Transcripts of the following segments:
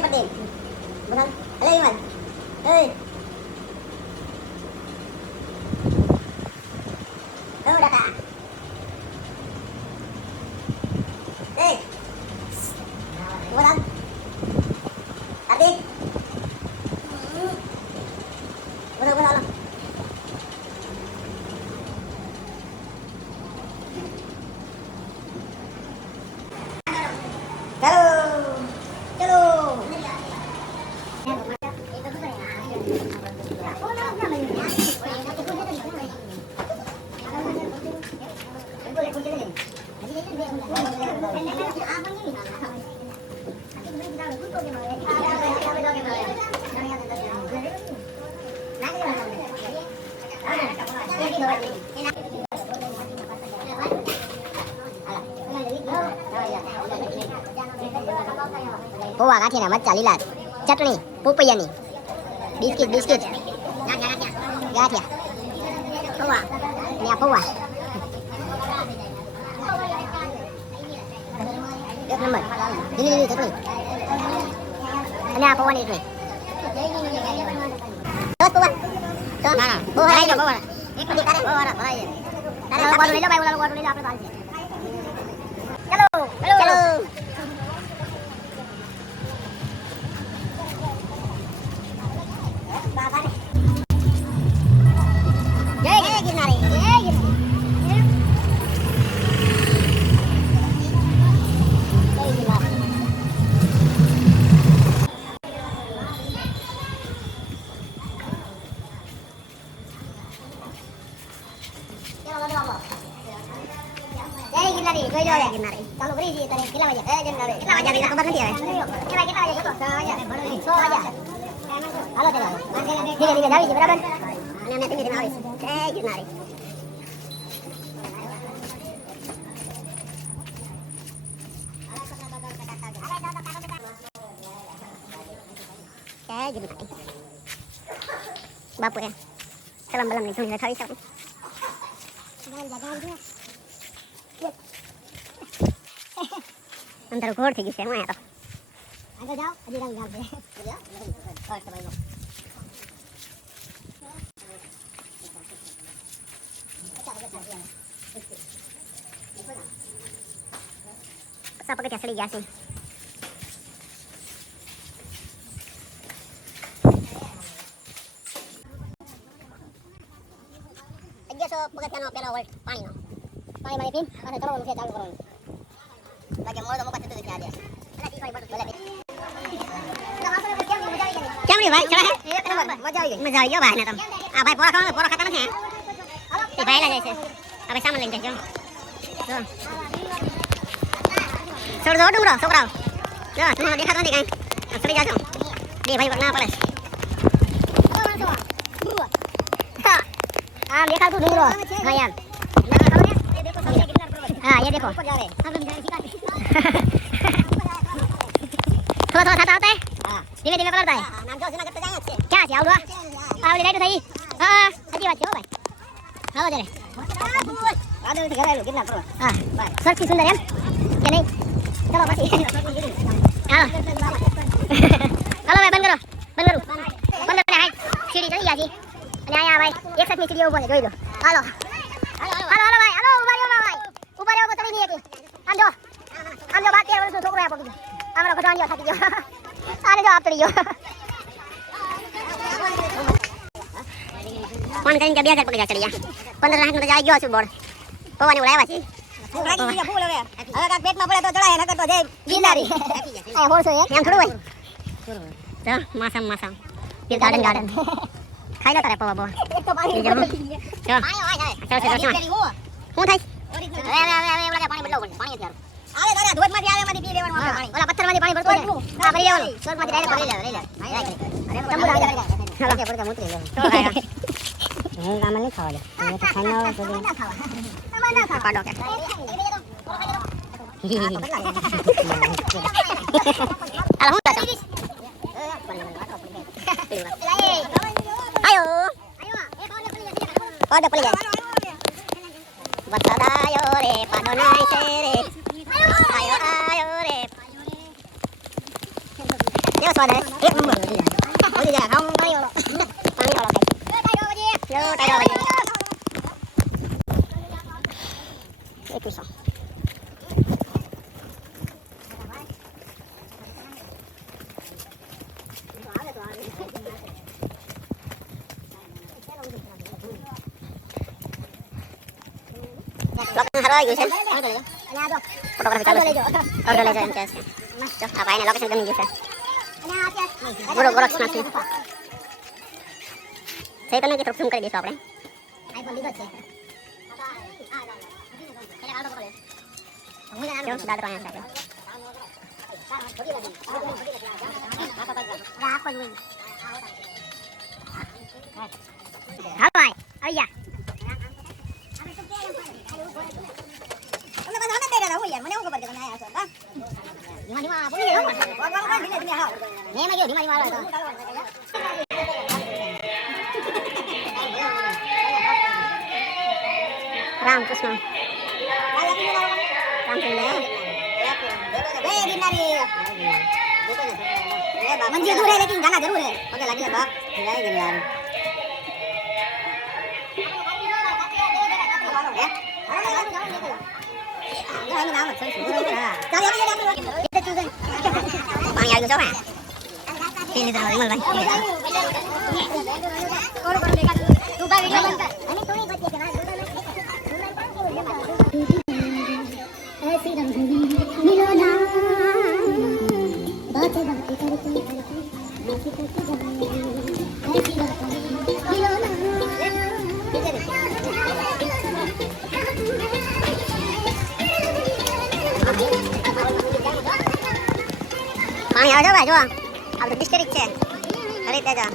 penting. Bukan. Halo Iman. Hei. Oh, datang. Hei. Bukan. Tadi. Bukan. Poha ગાંઠિયાના મરચા લીલા ચટણી પોપૈયાની biscuit ગાંઠિયા પોવા ને આ પોવા એક નંબર લીલી ચટણી અને આ પોવાની ચટણી પોવા ના પોવા લઈ લો પોવા એક મિનિટ તારે પોવા ભાઈ તારે ગોળ લઈ લો ભાઈ ગોળ લઈ લો આપણે ચાલશે ચલો Kalau beri sih tadi kila aja. Jenare. Kila aja tidak kebar nanti ya. Kila kita aja gitu. So aja. Halo tadi. Tiga dari berapa? Ini tinggi dari habis. Jenare. Jenare. Bapak ya. Salam-salam nih sudah habis. Jangan dia. अंदर घोर थी किसे मैं तो आगे जाओ अभी रंग डाल दे चलिए और सब भाई लोग सब पकड़ चली गया सी अज्ञा सो पकड़ के ना पेला वर्ल्ड पानी पानी पिन और चलो उनसे चालू करो lagi mau mau kata tu dia. Kami baik cerah. Maju ya baik nak. Ah baik pora kata nak. Ti baik lah jese. Apa sama leng jom. Sor do dum ro, sok rau. Ya, tu nak lihat nanti kan. Seri jom. Ni baik warna apa les? Ah, dia kalau tu dulu. Hayam. हाँ ये देखो थोड़ा थोड़ा खाता होता है धीमे धीमे पकड़ता है क्या चाहिए आओ आओ लाइट सही हाँ अच्छी बात है भाई हाँ जरे हाँ सर की सुंदर है क्या नहीं चलो बस हाँ हेलो भाई बंद करो बंद करो हाय सीढ़ी चली गया जी અને આયા ભાઈ એક સાથ ની સીડી ઉપર જોઈ લો હાલો હાલો ભાઈ હાલો ઉભા રહ્યો તો ચડી નહીં હતી આમ જો બાર 13 વર્ષનો છોકરો આ પગી આમરો ઘટાણિયો થાકી ગયો આને જો આપ ચડી ગયો ફોન કરીને કે 2000 પગી ચડી ગયા 15 લાખ નો જાય ગયો છું બોર્ડ પવાની ઉલાવ્યા છે ફૂલાડી ગયા ફૂલ હવે કાક પેટમાં પડે તો ચડાય નકર તો જય ગિરનારી આ હોળસો એમ થોડું હોય તો માસમ ફિર ગાર્ડન ખાઈ લો તારે પવા બવા એક તો પાણી જો ચાલો હું થાય હવે ઓલા પાણી બદલાવ પડે પાણી અત્યારે આવે તારે ધોધમાંથી આવે માંથી પી લેવાનું પાણી ઓલા પથ્થરમાંથી પાણી ભરતું હોય હા ભરી લેવાનું સ્વર્ગમાંથી ડાયરેક્ટ ભરી લે અરે તંબુ આવી જાય હાલો કે પડતા મુતરી લે તો ખાય હું કામ નહીં ખાવા દે હું તો ખાઈ ના તો ના ખાવા તમારે ના ખાવા પાડો કે હાલો હું જાતો ayo pada peli basada ayo re padonai sere ayo re yo કેવો સ્વાદ આવે એક નંબર વધી જાય ખાવ પાણી વાળો ખાઈ લો ટાઈડો વધી એક પીસો લોકેશન હરવાઈ ગયું છે ફોટોગ્રાફી ચાલુ છે ઓર્ડર લેજો એમ કહે છે જો આ ભાઈને લોકેશન ગમી ગયું છે બોરો બોરોક્સ માંથી સહી તો નહીં કે થોડું ઝૂમ કરી દઈશું આપણે આઈફોન લીધો છે જો દાદરો અહીંયા છે હા ભાઈ આવી જા મને એવું ખબર છે તમે આયા છો હા ધીમા ધીમા બોલી ગયો ધીમે ધીમે આવો મેં માં ગયો ધીમા ધીમા આવો રામ કૃષ્ણ मंदिर दूर है लेकिन जाना जरूर है पता लगे बाप जाएंगे यार पानी आ गया है तीन लीटर विमल भाई तू का वीडियो बंद कर अरे थोड़ी बच्चे के ऐसी रंगनी मिलो ना बातें बातें करते करते करते जाए ऐसी बातें मिलो ना पानी आ जाओ भाई जो अब तो डिस्ट्रिक्ट है खरीद दे जा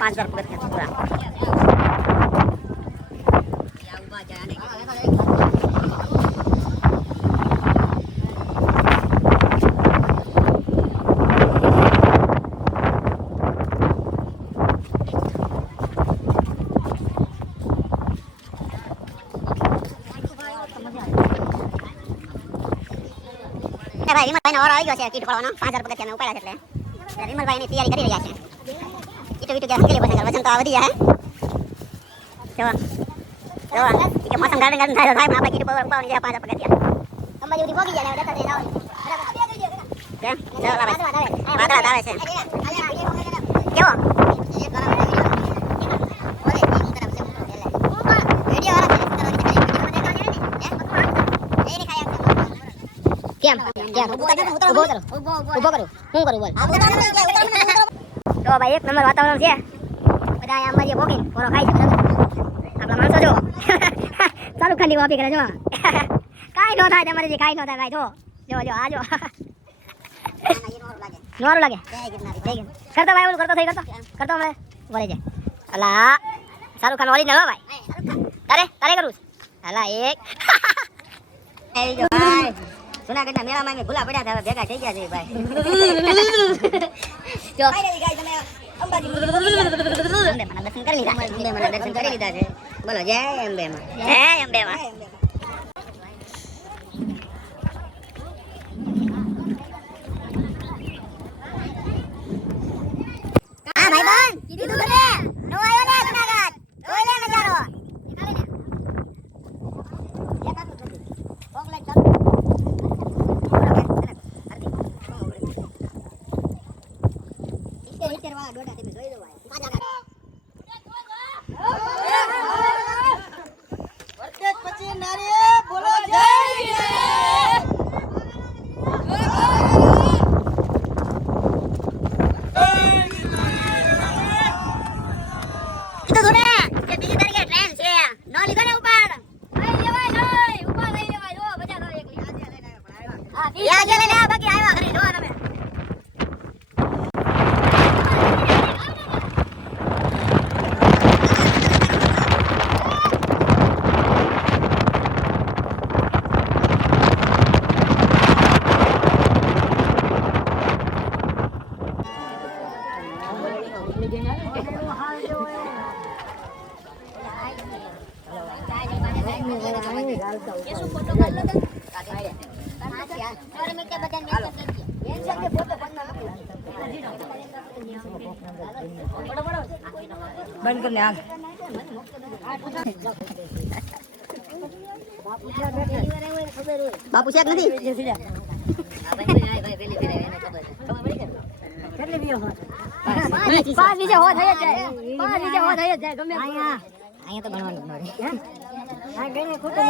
पाँच बार पकड़ के पूरा भाई विमल भाई और आई गयो છે કીટ પાડવાનો 5000 પગથિયા મે ઉપાડ્યા છે એટલે વિમલ ભાઈ ની તૈયારી કરી રહ્યા છે ઈટો ઈટો ગયા કેલે વજન તો આ વધી જાય જો જો કે મોસમ ગાર્ડન ગાર્ડન થાય ભાઈ આપણે કીટ પર ઉપાડવાની છે 5000 પગથિયા અંબાજી ઉડી પોગી જાય દેતા દે ના કે જો વાદળા આવે છે કેવો કેમ કેમ ઉભો કરો હું કરું બોલ તો ભાઈ એક નંબર વાતાવરણ છે બધા અહીંયા અંબાજી ભોગીને પોરો ખાય છે આપણા માણસો જો ચાલુ ખાલી કોપી કરે જો કાઈ નો થાય તમારે જે કાઈ નો થાય ભાઈ જો જો જો આ જો નોરું લાગે કરતો ભાઈ ઓલું કરતો થઈ કરતો હવે બોલે છે અલા શાહરુખ ખાન ઓરિજિનલ હો ભાઈ તારે તારે કરું અલા એક એ જો ભાઈ જૂનાગઢના મેળામાં અમે ભૂલા પડ્યા હતા ભેગા થઈ ગયા છે ભાઈ જો તમે અંબાજી અંબેમાં દર્શન કરી લીધા અંબેમાં દર્શન કરી લીધા છે બોલો જય અંબેમાં જય અંબેમાં હા ભાઈ બન કીધું તો ને નો આયો ને જૂનાગઢ જોઈ લે નજારો બંધ કરને આગ બાપુ શેક નથી પાંચ બીજે હો થઈ જાય પાંચ બીજે હો થઈ જાય ગમે અહીંયા તો ભણવાનું મળે આ ગણે ખોટું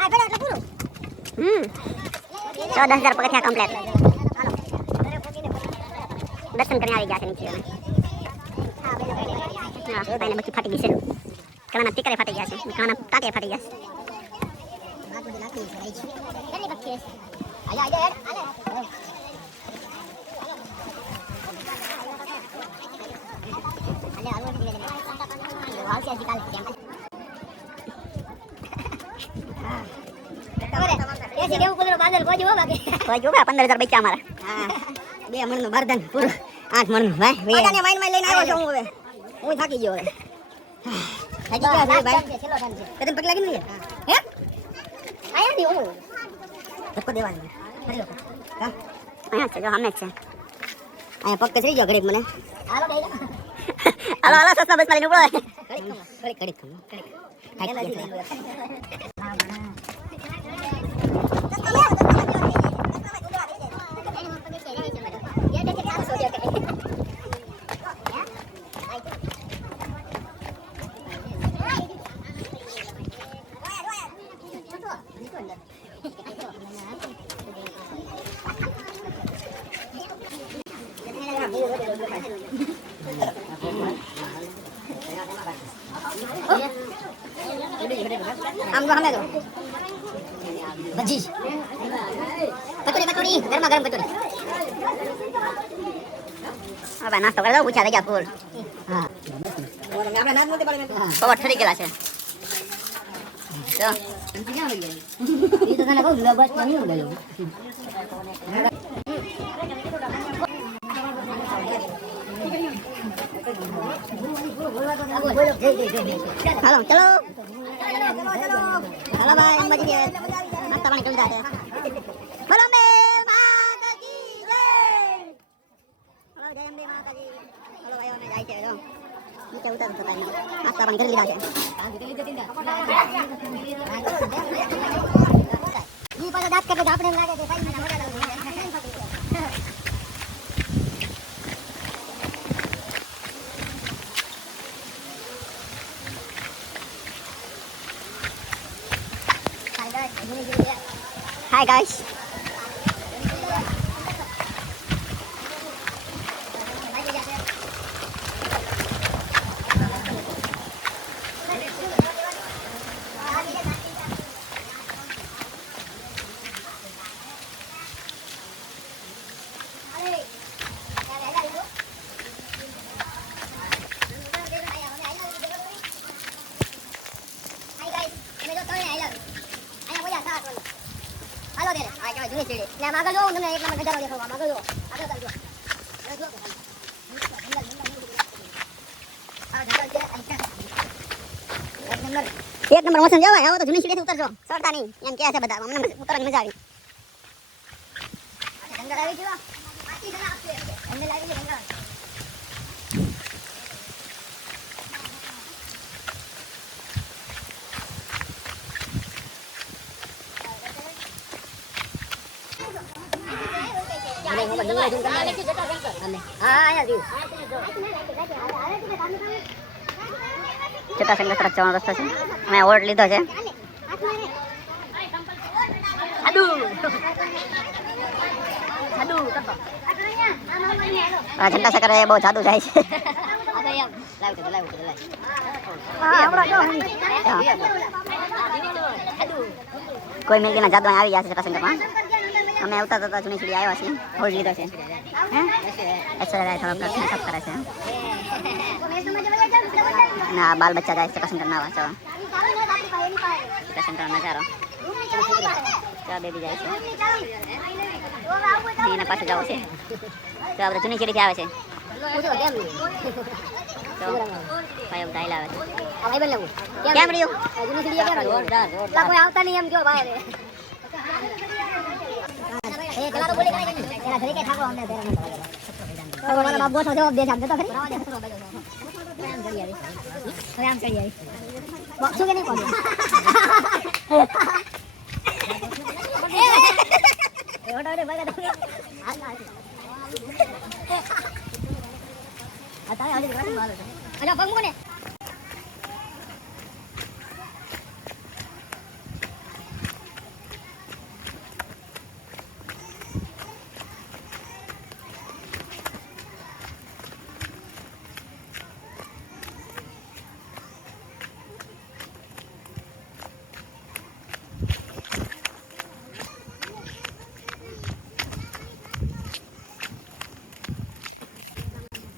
આ ગણે એટલે પૂરું 14,000 પગથિયા કમ્પ્લીટ દર્શન કરીને આવી ગયા છે નીચે હા ભાઈને બચ્ચી ફાટી ગઈ છે ઘણાના ટીકરે ફાટી ગયા છે ઘણાના ટાકે ફાટી ગયા છે કોઈ જો 15,000 બચ્યા અમારા હા 2 મણનું બરદન પૂરું 8 મણનું ભાઈ વેડાને માઈનમાં લઈને આવ્યો છું હું હવે હું થાકી ગયો હવે થાકી ગયા છે ભાઈ તને પગ લાગી નહીં હે આયા ની હું ધક્કો દેવાની ફરી લો હા આયા છે જો સામે છે આયા પગ કચરી ગયો ઘડીક મને હાલો દે હાલો હાલો સસ્તા બસ મારી ઉપર ઘડીક થાકી આમ તો હમે તો ભજી કચોરી ગરમા ગરમ કચોરી હવે નાસ્તો કરી દો પૂછા થઈ ગયા ફૂલ હા આપણે નાસ્તો નથી પડે પવર ઠરી ગયેલા છે તો એ તો તને કહું બસ નહીં ગયો હાલો ચલો હાલો ભાઈ અંબાજી ગયા નાસ્તા પાણી કરી જાય બોલો અંબે માતા કી જય હાલો જય અંબે માતા કી હાલો ભાઈ અમે જાય છે જો નીચે ઉતાર તો કાઈ નાસ્તા પાણી કરી લીધા છે ઈ પાછા દાંત કાઢે આપણે એમ લાગે કે ભાઈ મને મજા લાગે Hi guys. આમ આગળ જો તમને એક નંબર નજારો દેખાડો. આમ આગળ જો. આગળ ચાલજો. એક નંબર મોસમ જવાય. આવો તો જૂની સીડીથી ઉતરજો. સરતા નહીં એમ કહે છે બધા. અમને ઉતરવાની મજા આવી. જંગલ આવી ગયો. પાછી જણા આપશે. જંગલ આવી ગયો જંગલ. ચટાશંકર તરફ જવાનો રસ્તો છે. અમે ઓર્ડર લીધો છે. ચટાશંકર બહુ જાદુ જાય છે. કોઈ મિલકીના જાદુ આવી ગયા છે ચટાશંકરમાં. અમે આવતા હતા જૂની સીડી આવ્યા છીએ. ઓર્ડર લીધો છે. થોડો પ્રશ્ન સબ કરે છે. ના બાલ બચ્ચા જાય ચટાશંકર ના વાંચો. ચટાશંકર નજારો. બેબી જાય છે. એના પાસે જવું છે. તો આપણે જૂની સીડીથી આવે છે. કેમ રહ્યું? કોઈ આવતા નહીં એમ જો ભાઈ. જવાબ દે જતો ખરી. આમ ચડી આવી. બોક્સું કે નહીં કોણ? અલા પગ મૂકો ને.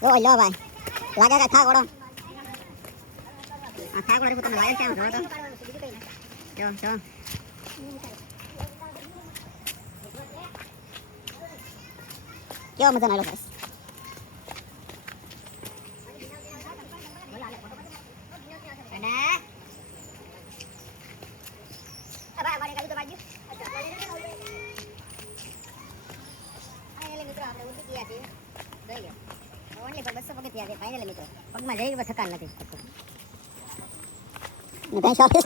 Rồi lo ભાઈ લાગે કે થાક ઓડો આ થાક ઓડો તમે લાગે કેમ છો તો જો જો કેવો મજા આલો ગાઈસ અને હવે અમારે ગાડી તો બાજુ આને મિત્રો આપણે ઉઠી ગયા છીએ જોઈ ગયા ઓનલી પર 200 પગથિયા છે ફાઇનલ મિત્રો પગમાં જઈ ગયો થકાન નથી ને કાઈ શોખ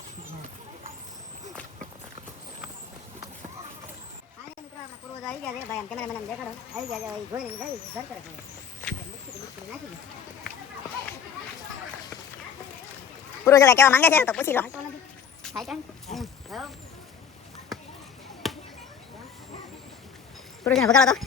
આને મિત્રો આપણા પૂર્વજ આવી ગયા છે ભાઈ આમ કેમેરામેન આમ દેખાડો આવી ગયા છે ભાઈ જોઈને જઈ ઘર કરે છે પૂર્વજ કેવા માંગે છે તો પૂછી લો થાય કેમ પૂર્વજને ભગાડો તો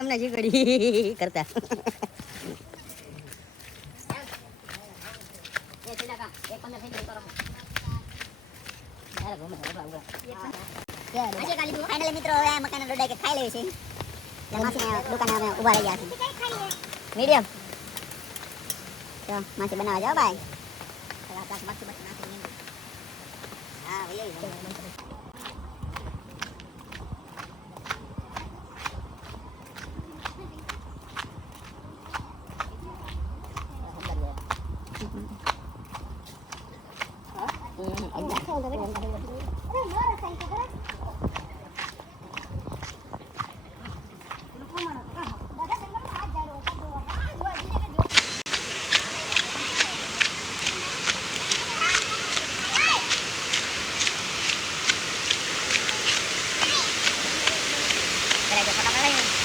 તમને જી કરી કરતા ફાઇનલી મિત્રો હવે આ મકાન ડોડા કે ખાઈ લેવી છે માસી દુકાને અમે ઉભા રહી ગયા છે મીડિયમ તો માસી બનાવવા જાઓ ભાઈ હા ભાઈ Gracias por la